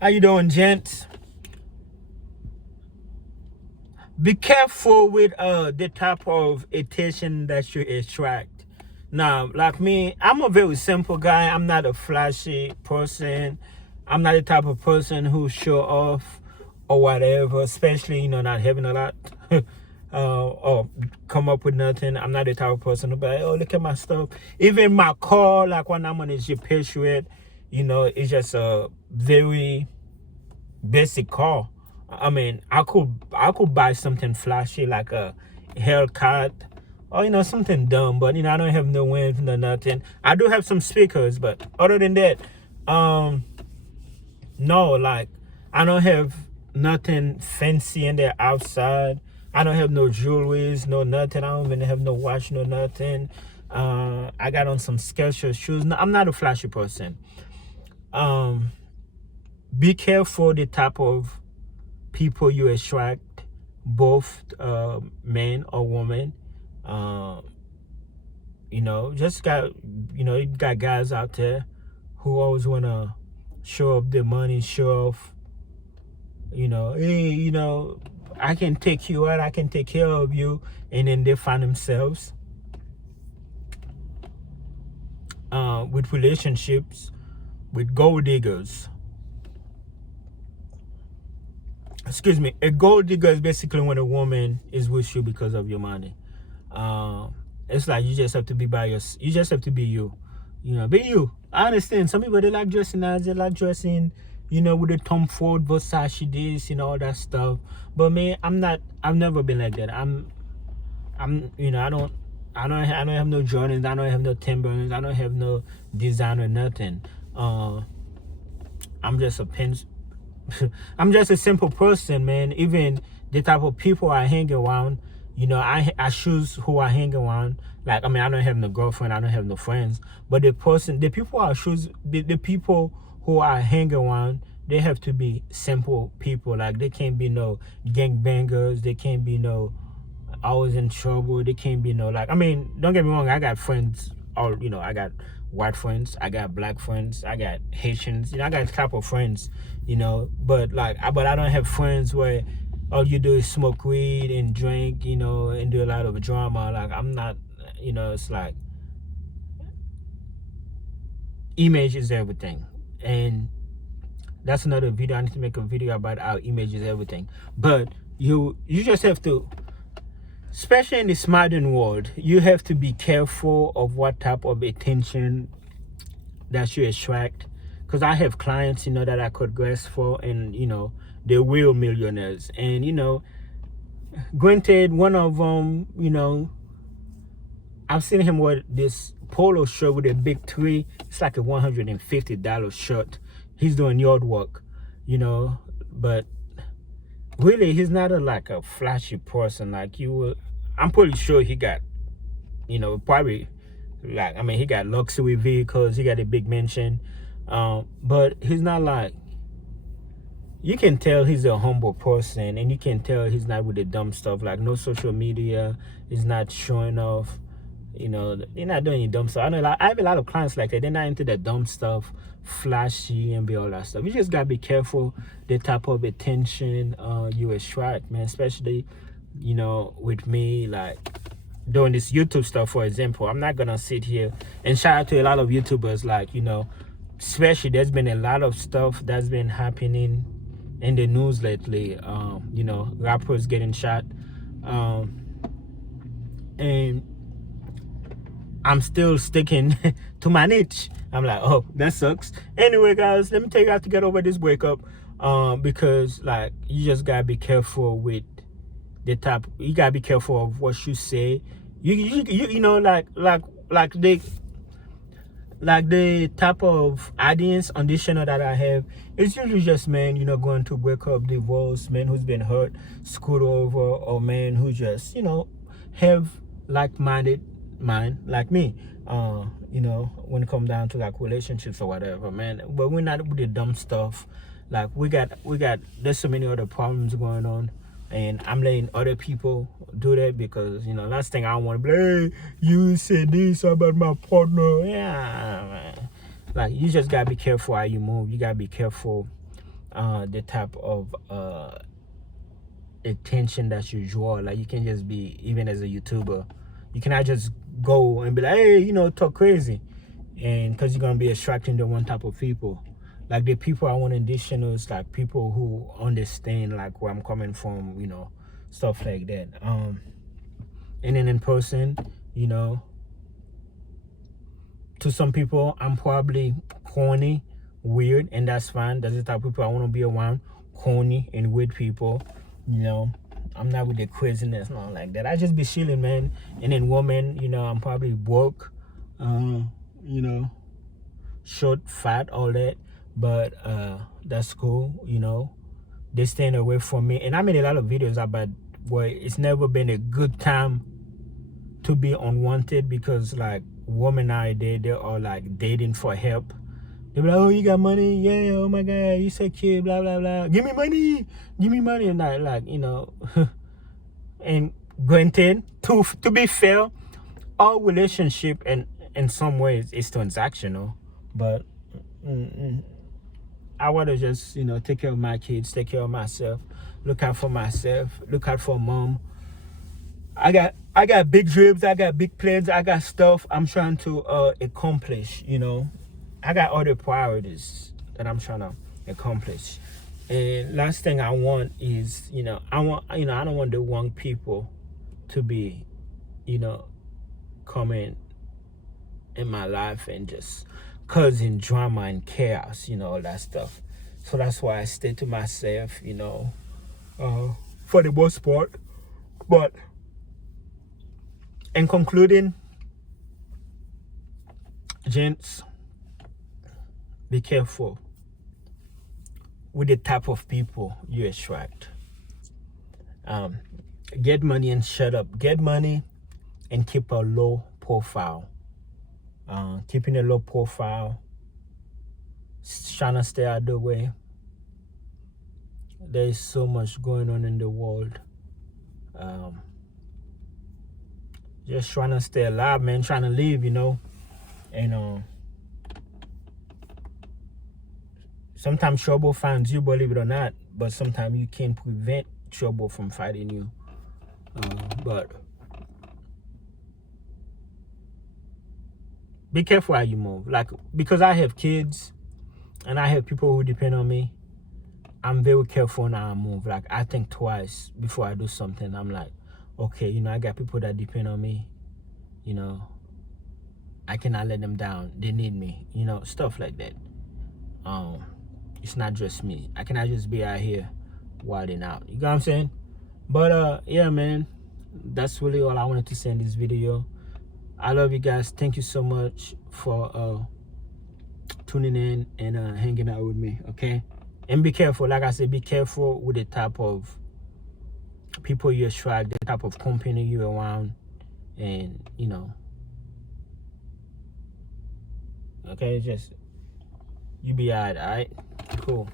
How you doing, gents? Be careful with the type of attention that you attract. Now, like me, I'm a very simple guy. I'm not a flashy person. I'm not the type of person who show off or whatever, especially, not having a lot or come up with nothing. I'm not the type of person who be like, oh, look at my stuff. Even my car, like when I'm on a Jeep Patriot, it's just a very basic car. I mean, I could buy something flashy like a haircut or something dumb, but I don't have no wind, no nothing. I do have some speakers, but other than that, um, no, like I don't have nothing fancy in there outside. I don't have no jewelries, no nothing. I don't even have no watch, no nothing. I got on some Skechers shoes. No, I'm not a flashy person. Um, be careful the type of people you attract, both men or women. Uh, just got you got guys out there who always wanna show up their money, show off. Hey, I can take you out, I can take care of you, and then they find themselves with relationships with gold diggers. Excuse me. A gold digger is basically when a woman is with you because of your money. It's like you just have to be you just have to be you. Be you. I understand some people, they like dressing nice, they like dressing, with the Tom Ford, Versace this, all that stuff. But me, I've never been like that. I don't have no Jordans, I don't have no Timberlands, I don't have no designer, nothing. I'm just a pen I'm just a simple person, man. Even the type of people I hang around, I choose who I hang around. Like, I mean, I don't have no girlfriend, I don't have no friends, but the people I choose, the people who I hang around, they have to be simple people. Like, they can't be no gangbangers, they can't be no always in trouble, they can't be no, like, I mean, don't get me wrong, I got friends, I got white friends, I got black friends, I got Haitians, I got a couple of friends, but I don't have friends where all you do is smoke weed and drink, and do a lot of drama. Like, I'm not, it's like image is everything. And that's another video. I need to make a video about how image is everything. But you just have to, especially in this modern world, you have to be careful of what type of attention that you attract. Because I have clients, that I could grasp for, and they're real millionaires. And granted, one of them, I've seen him wear this polo shirt with a big tree. It's like a $150 shirt. He's doing yard work, but really, he's not like a flashy person like you will. I'm pretty sure he got, probably, like, I mean, he got luxury vehicles, he got a big mansion, but he's not like, you can tell he's a humble person, and you can tell he's not with the dumb stuff, like no social media, he's not showing off, they're not doing any dumb stuff. I have a lot of clients like that. They're not into the dumb stuff, flashy and be all that stuff. You just gotta be careful the type of attention you attract, man. Especially, with me, like doing this YouTube stuff, for example. I'm not gonna sit here and shout out to a lot of YouTubers, like, especially there's been a lot of stuff that's been happening in the news lately. Rappers getting shot. And I'm still sticking to my niche. I'm like, oh, that sucks. Anyway, guys, let me tell you how to get over this breakup. Because, like, you just gotta be careful with the type. You gotta be careful of what you say. Like the type of audience on this channel that I have, it's usually just men, going to break up, divorce, men who's been hurt, screwed over, or men who just, have like-minded mind like me. When it comes down to like relationships or whatever, man. But we're not with the dumb stuff. Like we got there's so many other problems going on. And I'm letting other people do that because, last thing I want to be like, hey, you said this about my partner. Yeah, man. Like, you just got to be careful how you move. You got to be careful the type of attention that you draw. Like you can just be, even as a YouTuber, you cannot just go and be like, hey, you know, talk crazy, and because you're gonna be attracting the one type of people. Like the people I want in this channel is like people who understand like where I'm coming from, you know, stuff like that. And then in person, you know, to some people I'm probably corny, weird, and that's fine. That's the type of people I want to be around, corny and weird people. You know, I'm not with the craziness, not like that. I just be chilling, man. And then women, you know, I'm probably broke, you know, short, fat, all that, but that's cool. You know, they stand away from me, and I made a lot of videos about where it's never been a good time to be unwanted, because like women nowadays, they are like dating for help. They be like, oh, you got money? Yeah, oh my God, you so cute, blah, blah, blah. Give me money. Give me money. And like, you know, and granted, to be fair, our relationship in some ways is transactional, but I want to just, you know, take care of my kids, take care of myself, look out for myself, look out for mom. I got big dreams, I got big plans, I got stuff I'm trying to accomplish, you know. I got other priorities that I'm trying to accomplish. And last thing I want is, you know, I don't want the wrong people to be, you know, coming in my life and just causing drama and chaos, you know, all that stuff. So that's why I stay to myself, you know, for the most part. But in concluding, gents, be careful with the type of people you attract. Get money and shut up. Get money and keep a low profile. Keeping a low profile, trying to stay out of the way. There is so much going on in the world. Just trying to stay alive, man, trying to live, you know. And sometimes trouble finds you, believe it or not, but sometimes you can't prevent trouble from finding you. But be careful how you move. Like, because I have kids and I have people who depend on me, I'm very careful on how I move. Like, I think twice before I do something. I'm like, okay, you know, I got people that depend on me. You know, I cannot let them down. They need me. You know, stuff like that. It's not just me. I cannot just be out here wilding out. You know what I'm saying? But yeah, man, that's really all I wanted to say in this video. I love you guys. Thank you so much for tuning in and hanging out with me. Okay, and be careful. Like I said, be careful with the type of people you attract, the type of company you're around, and you know. Okay, just you be alright. Cool.